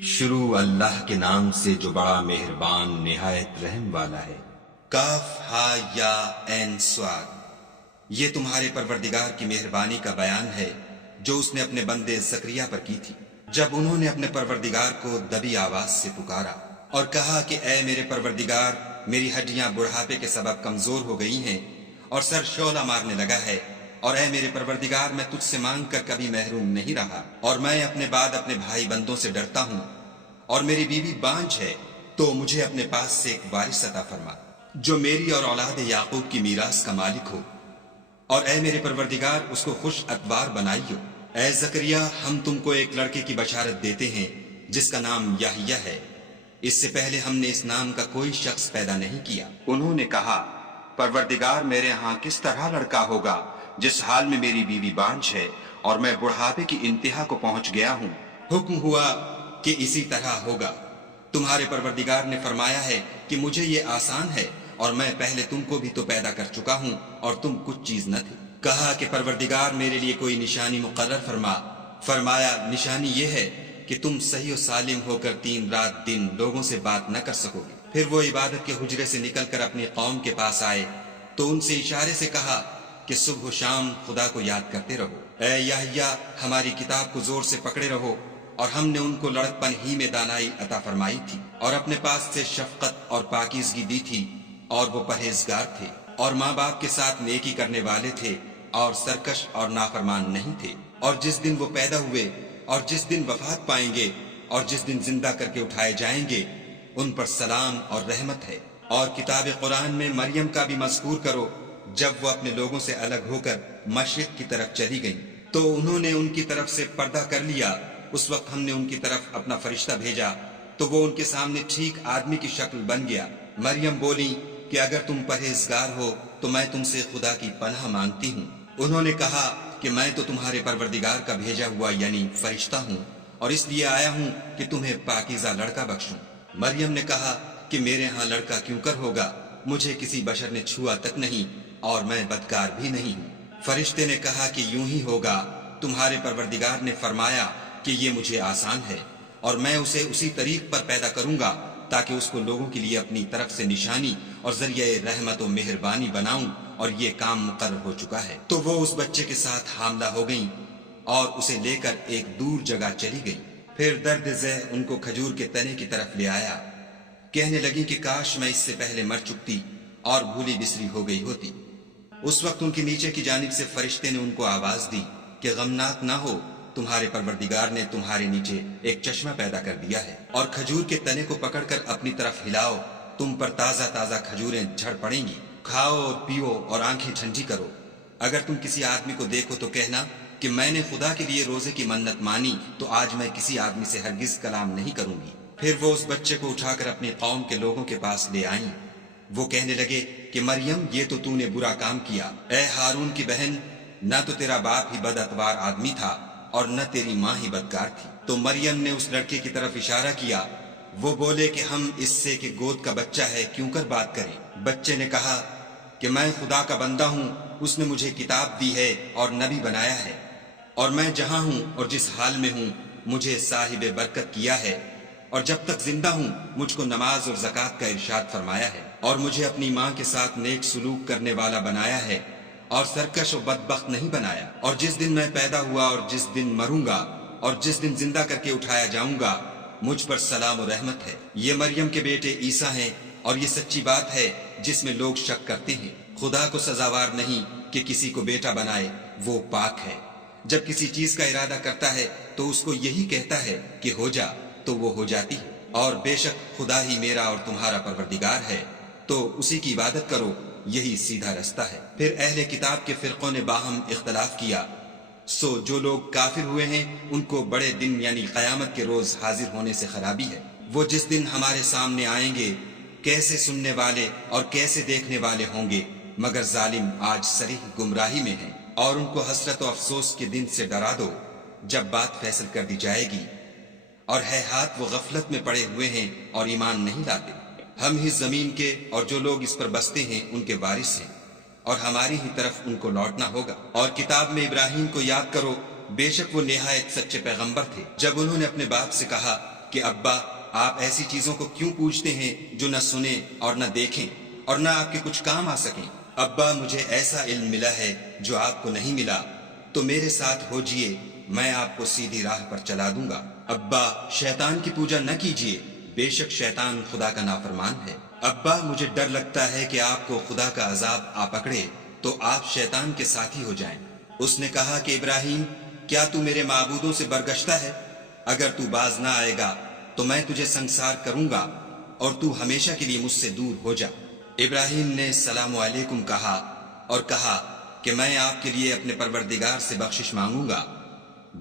شروع اللہ کے نام سے جو بڑا مہربان نہایت رحم والا ہے۔ کاف ہا یا عین صاد، یہ تمہارے پروردگار کی مہربانی کا بیان ہے جو اس نے اپنے بندے زکریا پر کی تھی جب انہوں نے اپنے پروردگار کو دبی آواز سے پکارا اور کہا کہ اے میرے پروردگار، میری ہڈیاں بڑھاپے کے سبب کمزور ہو گئی ہیں اور سر شعلہ مارنے لگا ہے، اور اے میرے پروردگار میں تجھ سے مانگ کر کبھی محروم نہیں رہا، اور میں اپنے بعد اپنے بھائی بندوں سے ڈرتا ہوں، اور میری بیوی بانجھ ہے، تو مجھے اپنے پاس سے ایک وارث عطا فرما جو میری اور اولاد یعقوب کی میراث کا مالک ہو، اور اے میرے پروردگار اس کو خوش اتوار بنائیو۔ اے زکریا، ہم تم کو ایک لڑکے کی بشارت دیتے ہیں جس کا نام یحییٰ ہے، اس سے پہلے ہم نے اس نام کا کوئی شخص پیدا نہیں کیا۔ انہوں نے کہا، پروردگار، میرے ہاں کس طرح لڑکا ہوگا جس حال میں میری بیوی بانجھ ہے اور میں بڑھاپے کی انتہا کو پہنچ گیا ہوں؟ حکم ہوا کہ اسی طرح ہوگا۔ تمہارے پروردگار نے فرمایا ہے کہ مجھے یہ آسان ہے، اور میں پہلے تم کو بھی تو پیدا کر چکا ہوں اور تم کچھ چیز نہ تھی۔ کہا کہ پروردگار میرے لیے کوئی نشانی مقرر فرما۔ فرمایا، نشانی یہ ہے کہ تم صحیح و سالم ہو کر 3 رات دن لوگوں سے بات نہ کر سکو گے۔ پھر وہ عبادت کے حجرے سے نکل کر اپنی قوم کے پاس آئے تو ان سے اشارے سے کہا کہ صبح و شام خدا کو یاد کرتے رہو۔ اے یحییٰ، ہماری کتاب کو زور سے پکڑے رہو، اور ہم نے ان کو لڑکپن ہی میں دانائی عطا فرمائی تھی اور اپنے پاس سے شفقت اور پاکیزگی دی تھی، اور وہ پرہیزگار تھے اور ماں باپ کے ساتھ نیکی کرنے والے تھے اور سرکش اور نافرمان نہیں تھے۔ اور جس دن وہ پیدا ہوئے اور جس دن وفات پائیں گے اور جس دن زندہ کر کے اٹھائے جائیں گے، ان پر سلام اور رحمت ہے۔ اور کتاب قرآن میں مریم کا بھی مذکور کرو، جب وہ اپنے لوگوں سے الگ ہو کر مشرق کی طرف چلی گئیں تو انہوں نے ان کی طرف سے پردہ کر لیا۔ اس وقت ہم نے ان کی طرف اپنا فرشتہ بھیجا تو وہ ان کے سامنے ٹھیک آدمی کی شکل بن گیا۔ مریم بولی کہ اگر تم پرہیزگار ہو تو میں تم سے خدا کی پناہ مانگتی ہوں۔ انہوں نے کہا کہ میں تو تمہارے پروردگار کا بھیجا ہوا یعنی فرشتہ ہوں، اور اس لیے آیا ہوں کہ تمہیں پاکیزہ لڑکا بخشوں۔ مریم نے کہا کہ میرے ہاں لڑکا کیوں کر ہوگا، مجھے کسی بشر نے چھوا تک نہیں اور میں بدکار بھی نہیں ہوں۔ فرشتے نے کہا کہ یوں ہی ہوگا، تمہارے پروردگار نے فرمایا کہ یہ مجھے آسان ہے، اور میں اسے اسی طریق پر پیدا کروں گا تاکہ اس کو لوگوں کے لیے اپنی طرف سے نشانی اور ذریعہ رحمت و مہربانی بناؤں، اور یہ کام مقرر ہو چکا ہے۔ تو وہ اس بچے کے ساتھ حاملہ ہو گئیں اور اسے لے کر ایک دور جگہ چلی گئیں۔ پھر درد ذہ ان کو کھجور کے تنے کی طرف لے آیا، کہنے لگی کہ کاش میں اس سے پہلے مر چکتی اور بھولی بسری ہو گئی ہوتی۔ اس وقت ان کے نیچے کی جانب سے فرشتے نے ان کو آواز دی کہ غمناک نہ ہو، تمہارے پروردگار نے تمہارے نیچے ایک چشمہ پیدا کر دیا ہے، اور کھجور کے تنے کو پکڑ کر اپنی طرف ہلاؤ، تم پر تازہ تازہ کھجوریں جھڑ پڑیں گی، کھاؤ اور پیو اور آنکھیں ٹھنڈی کرو۔ اگر تم کسی آدمی کو دیکھو تو کہنا کہ میں نے خدا کے لیے روزے کی منت مانی، تو آج میں کسی آدمی سے ہرگز کلام نہیں کروں گی۔ پھر وہ اس بچے کو اٹھا کر اپنی قوم کے لوگوں کے پاس لے آئیں۔ وہ کہنے لگے کہ مریم، یہ تو نے برا کام کیا۔ اے ہارون کی بہن، نہ تو تیرا باپ ہی بد اتوار آدمی تھا اور نہ تیری ماں ہی بدکار تھی۔ تو مریم نے اس لڑکے کی طرف اشارہ کیا۔ وہ بولے کہ ہم اس سے کہ گود کا بچہ ہے کیوں کر بات کریں۔ بچے نے کہا کہ میں خدا کا بندہ ہوں، اس نے مجھے کتاب دی ہے اور نبی بنایا ہے، اور میں جہاں ہوں اور جس حال میں ہوں مجھے صاحب برکت کیا ہے، اور جب تک زندہ ہوں مجھ کو نماز اور زکوٰۃ کا ارشاد فرمایا ہے، اور مجھے اپنی ماں کے ساتھ نیک سلوک کرنے والا بنایا ہے اور سرکش و بدبخت نہیں بنایا۔ اور جس دن میں پیدا ہوا اور جس دن مروں گا اور جس دن زندہ کر کے اٹھایا جاؤں گا، مجھ پر سلام و رحمت ہے۔ یہ مریم کے بیٹے عیسیٰ ہیں، اور یہ سچی بات ہے جس میں لوگ شک کرتے ہیں۔ خدا کو سزاوار نہیں کہ کسی کو بیٹا بنائے، وہ پاک ہے۔ جب کسی چیز کا ارادہ کرتا ہے تو اس کو یہی کہتا ہے کہ ہو جا، تو وہ ہو جاتی ہے۔ اور بے شک خدا ہی میرا اور تمہارا پروردگار ہے، تو اسی کی عبادت کرو، یہی سیدھا رستہ ہے۔ پھر اہل کتاب کے فرقوں نے باہم اختلاف کیا، سو جو لوگ کافر ہوئے ہیں ان کو بڑے دن یعنی قیامت کے روز حاضر ہونے سے خرابی ہے۔ وہ جس دن ہمارے سامنے آئیں گے کیسے سننے والے اور کیسے دیکھنے والے ہوں گے، مگر ظالم آج صریح گمراہی میں ہیں۔ اور ان کو حسرت و افسوس کے دن سے ڈرا دو جب بات فیصل کر دی جائے گی، اور ہے ہاتھ وہ غفلت میں پڑے ہوئے ہیں اور ایمان نہیں لاتے۔ ہم ہی زمین کے اور جو لوگ اس پر بستے ہیں ان کے وارث ہیں، اور ہماری ہی طرف ان کو لوٹنا ہوگا۔ اور کتاب میں ابراہیم کو یاد کرو، بے شک وہ نہایت سچے پیغمبر تھے۔ جب انہوں نے اپنے باپ سے کہا کہ ابا آپ ایسی چیزوں کو کیوں پوجتے ہیں جو نہ سنیں اور نہ دیکھیں اور نہ آپ کے کچھ کام آ سکیں؟ ابا مجھے ایسا علم ملا ہے جو آپ کو نہیں ملا، تو میرے ساتھ ہو جئے، میں آپ کو سیدھی راہ پر چلا دوں گا۔ ابا شیطان کی پوجا نہ کیجیے، بے شک شیطان خدا کا نافرمان ہے۔ ابا مجھے ڈر لگتا ہے کہ آپ کو خدا کا عذاب آ پکڑے تو آپ شیطان کے ساتھی ہو جائیں۔ اس نے کہا کہ ابراہیم، کیا تو میرے معبودوں سے برگشتہ ہے؟ اگر تو باز نہ آئے گا تو میں تجھے سنسار کروں گا اور تو ہمیشہ کے لیے مجھ سے دور ہو جا۔ ابراہیم نے السلام علیکم کہا اور کہا کہ میں آپ کے لیے اپنے پروردگار سے بخشش مانگوں گا،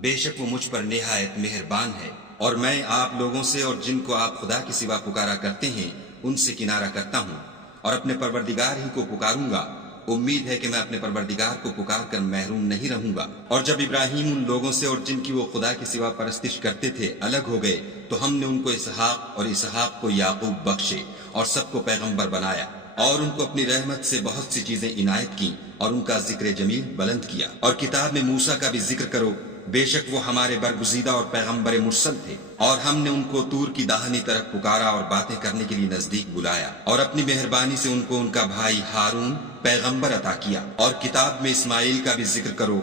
بے شک وہ مجھ پر نہایت مہربان ہے، اور میں آپ لوگوں سے اور جن کو آپ خدا کے سوا پکارا کرتے ہیں ان سے کنارہ کرتا ہوں اور اپنے پروردگار ہی کو پکاروں گا۔ امید ہے کہ میں اپنے پروردگار کو پکار کر محروم نہیں رہوں گا۔ اور جب ابراہیم ان لوگوں سے اور جن کی وہ خدا کے سوا پرستش کرتے تھے الگ ہو گئے تو ہم نے ان کو اسحاق اور اسحاق کو یعقوب بخشے اور سب کو پیغمبر بنایا اور ان کو اپنی رحمت سے بہت سی چیزیں عنایت کی اور ان کا ذکر جمیل بلند کیا۔ اور کتاب میں موسیٰ کا بھی ذکر کرو، بے شک وہ ہمارے برگزیدہ اور پیغمبر مرسل تھے، اور ہم نے ان کو طور کی داہنی طرف پکارا اور باتیں کرنے کے لیے نزدیک بلایا، اور اپنی مہربانی سے ان کو ان کا بھائی ہارون پیغمبر عطا کیا۔ اور کتاب میں اسماعیل کا بھی ذکر کرو،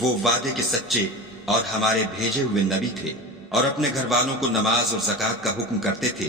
وہ وعدے کے سچے اور ہمارے بھیجے ہوئے نبی تھے، اور اپنے گھر والوں کو نماز اور زکوٰۃ کا حکم کرتے تھے،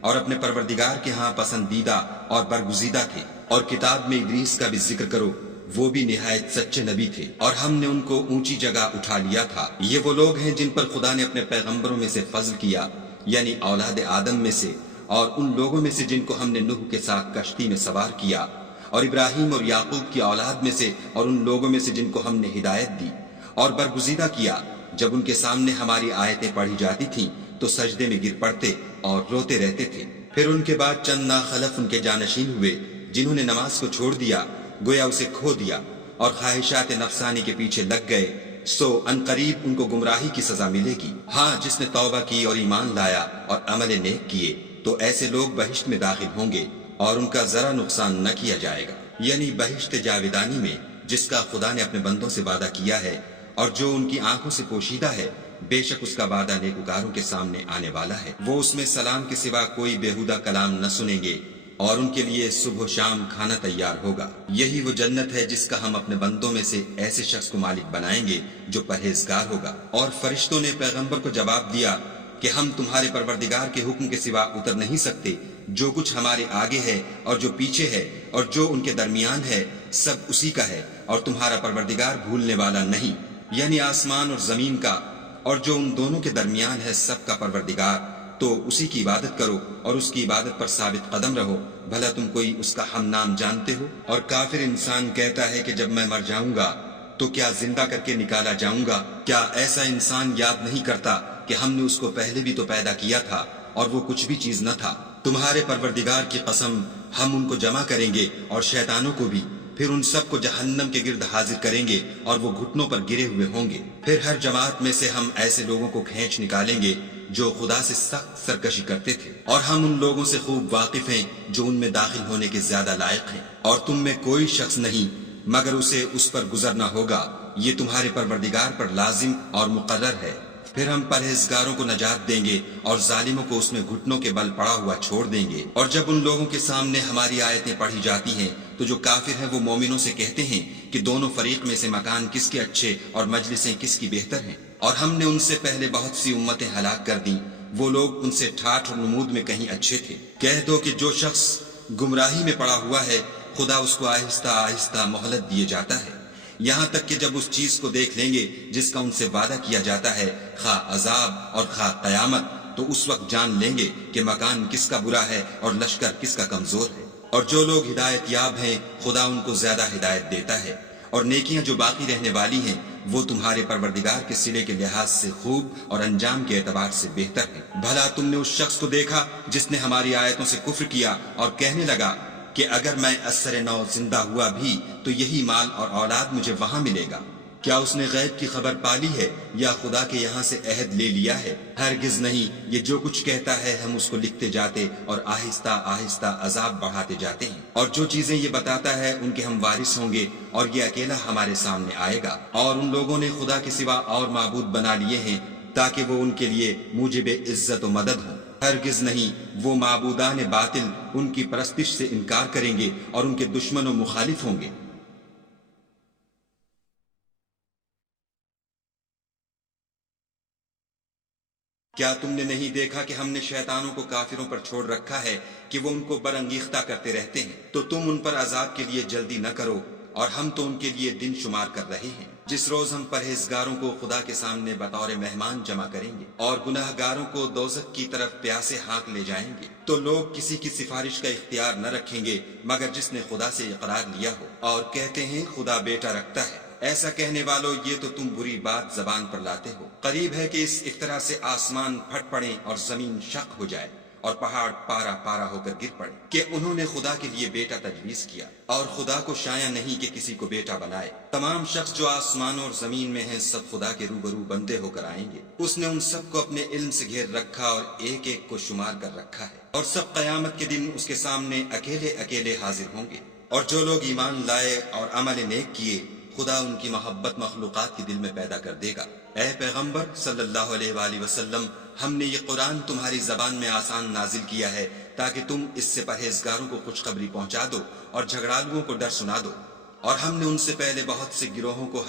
اور اپنے پروردگار کے ہاں پسندیدہ اور برگزیدہ تھے۔ اور کتاب میں ادریس کا بھی ذکر کرو، وہ بھی نہایت سچے نبی تھے، اور ہم نے ان کو اونچی جگہ اٹھا لیا تھا۔ یہ وہ لوگ ہیں جن پر خدا نے اپنے پیغمبروں میں سے فضل کیا، یعنی اولاد آدم میں سے، اور ان لوگوں میں سے جن کو ہم نے نوح کے ساتھ کشتی میں سوار کیا، اور ابراہیم اور یعقوب کی اولاد میں سے، اور ان لوگوں میں سے جن کو ہم نے ہدایت دی اور برگزیدہ کیا۔ جب ان کے سامنے ہماری آیتیں پڑھی جاتی تھیں تو سجدے میں گر پڑتے اور روتے رہتے تھے۔ پھر ان کے بعد چند ناخلف ان کے جانشین ہوئے جنہوں نے نماز کو چھوڑ دیا، گویا اسے کھو دیا، اور خواہشات نفسانی کے پیچھے لگ گئے، سو ان قریب ان کو گمراہی کی سزا ملے گی۔ ہاں، جس نے توبہ کی اور ایمان لایا اور عمل نیک کیے تو ایسے لوگ بہشت میں داخل ہوں گے اور ان کا ذرا نقصان نہ کیا جائے گا، یعنی بہشت جاویدانی میں جس کا خدا نے اپنے بندوں سے وعدہ کیا ہے اور جو ان کی آنکھوں سے پوشیدہ ہے، بے شک اس کا وعدہ نیکوکاروں کے سامنے آنے والا ہے۔ وہ اس میں سلام کے سوا کوئی بیہودہ کلام نہ سنیں گے، اور ان کے لیے صبح و شام کھانا تیار ہوگا۔ یہی وہ جنت ہے جس کا ہم اپنے بندوں میں سے ایسے شخص کو مالک بنائیں گے جو پرہیزگار ہوگا۔ اور فرشتوں نے پیغمبر کو جواب دیا کہ ہم تمہارے پروردگار کے حکم کے سوا اتر نہیں سکتے، جو کچھ ہمارے آگے ہے اور جو پیچھے ہے اور جو ان کے درمیان ہے سب اسی کا ہے، اور تمہارا پروردگار بھولنے والا نہیں، یعنی آسمان اور زمین کا اور جو ان دونوں کے درمیان ہے سب کا پروردگار۔ تو اسی کی عبادت کرو اور اس کی عبادت پر ثابت قدم رہو، بھلا تم کوئی اس کا ہم نام جانتے ہو؟ اور کافر انسان کہتا ہے کہ جب میں مر جاؤں گا تو کیا زندہ کر کے نکالا جاؤں گا؟ کیا ایسا انسان یاد نہیں کرتا کہ ہم نے اس کو پہلے بھی تو پیدا کیا تھا اور وہ کچھ بھی چیز نہ تھا؟ تمہارے پروردگار کی قسم، ہم ان کو جمع کریں گے اور شیطانوں کو بھی، پھر ان سب کو جہنم کے گرد حاضر کریں گے اور وہ گھٹنوں پر گرے ہوئے ہوں گے۔ پھر ہر جماعت میں سے ہم ایسے لوگوں کو کھینچ نکالیں گے جو خدا سے سخت سرکشی کرتے تھے، اور ہم ان لوگوں سے خوب واقف ہیں جو ان میں داخل ہونے کے زیادہ لائق ہیں، اور تم میں کوئی شخص نہیں مگر اسے اس پر گزرنا ہوگا، یہ تمہارے پروردگار پر لازم اور مقرر ہے۔ پھر ہم پرہیزگاروں کو نجات دیں گے اور ظالموں کو اس میں گھٹنوں کے بل پڑا ہوا چھوڑ دیں گے۔ اور جب ان لوگوں کے سامنے ہماری آیتیں پڑھی جاتی ہیں تو جو کافر ہیں وہ مومنوں سے کہتے ہیں کہ دونوں فریق میں سے مکان کس کے اچھے اور مجلسیں کس کی بہتر ہیں، اور ہم نے ان سے پہلے بہت سی امتیں ہلاک کر دیں، وہ لوگ ان سے ٹھاٹھ اور نمود میں کہیں اچھے تھے۔ کہہ دو کہ جو شخص گمراہی میں پڑا ہوا ہے خدا اس کو آہستہ آہستہ مہلت دیے جاتا ہے، یہاں تک کہ جب اس چیز کو دیکھ لیں گے جس کا ان سے وعدہ کیا جاتا ہے، خواہ عذاب اور خواہ قیامت، تو اس وقت جان لیں گے کہ مکان کس کا برا ہے اور لشکر کس کا کمزور ہے۔ اور جو لوگ ہدایت یاب ہیں خدا ان کو زیادہ ہدایت دیتا ہے، اور نیکیاں جو باقی رہنے والی ہیں وہ تمہارے پروردگار کے صلے کے لحاظ سے خوب اور انجام کے اعتبار سے بہتر ہیں۔ بھلا تم نے اس شخص کو دیکھا جس نے ہماری آیتوں سے کفر کیا اور کہنے لگا کہ اگر میں اثر نو زندہ ہوا بھی تو یہی مال اور اولاد مجھے وہاں ملے گا؟ کیا اس نے غیب کی خبر پالی ہے یا خدا کے یہاں سے عہد لے لیا ہے؟ ہرگز نہیں، یہ جو کچھ کہتا ہے ہم اس کو لکھتے جاتے اور آہستہ آہستہ عذاب بڑھاتے جاتے ہیں، اور جو چیزیں یہ بتاتا ہے ان کے ہم وارث ہوں گے، اور یہ اکیلا ہمارے سامنے آئے گا۔ اور ان لوگوں نے خدا کے سوا اور معبود بنا لیے ہیں تاکہ وہ ان کے لیے موجب عزت و مدد ہوں۔ ہرگز نہیں، وہ معبودان باطل ان کی پرستش سے انکار کریں گے اور ان کے دشمن و مخالف ہوں گے۔ کیا تم نے نہیں دیکھا کہ ہم نے شیطانوں کو کافروں پر چھوڑ رکھا ہے کہ وہ ان کو برانگیختہ کرتے رہتے ہیں؟ تو تم ان پر عذاب کے لیے جلدی نہ کرو، اور ہم تو ان کے لیے دن شمار کر رہے ہیں، جس روز ہم پرہیزگاروں کو خدا کے سامنے بطور مہمان جمع کریں گے اور گناہ گاروں کو دوزخ کی طرف پیاسے ہانک لے جائیں گے۔ تو لوگ کسی کی سفارش کا اختیار نہ رکھیں گے مگر جس نے خدا سے اقرار لیا ہو، اور کہتے ہیں خدا بیٹا رکھتا ہے۔ ایسا کہنے والوں، یہ تو تم بری بات زبان پر لاتے ہو۔ قریب ہے کہ اس افطرا سے آسمان پھٹ پڑیں اور زمین شق ہو جائے اور پہاڑ پارا پارا ہو کر گر پڑے کہ انہوں نے خدا کے لیے بیٹا تجویز کیا، اور خدا کو شایع نہیں کہ کسی کو بیٹا بنائے۔ تمام شخص جو آسمانوں اور زمین میں ہیں سب خدا کے روبرو بندے ہو کر آئیں گے۔ اس نے ان سب کو اپنے علم سے گھیر رکھا اور ایک ایک کو شمار کر رکھا ہے، اور سب قیامت کے دن اس کے سامنے اکیلے اکیلے حاضر ہوں گے۔ اور جو لوگ ایمان لائے اور عمل نیک کیے، خدا ان کی محبت مخلوقات کے دل میں پیدا کر دے گا۔ اے پیغمبر صلی اللہ علیہ وآلہ وسلم، ہم نے یہ قرآن تمہاری زبان میں آسان نازل کیا ہے تاکہ تم اس سے پرہیزگاروں کو خوشخبری پہنچا دو اور جھگڑالوؤں کو ڈر سنا دو، اور ہم نے ان سے پہلے بہت سے گروہوں کو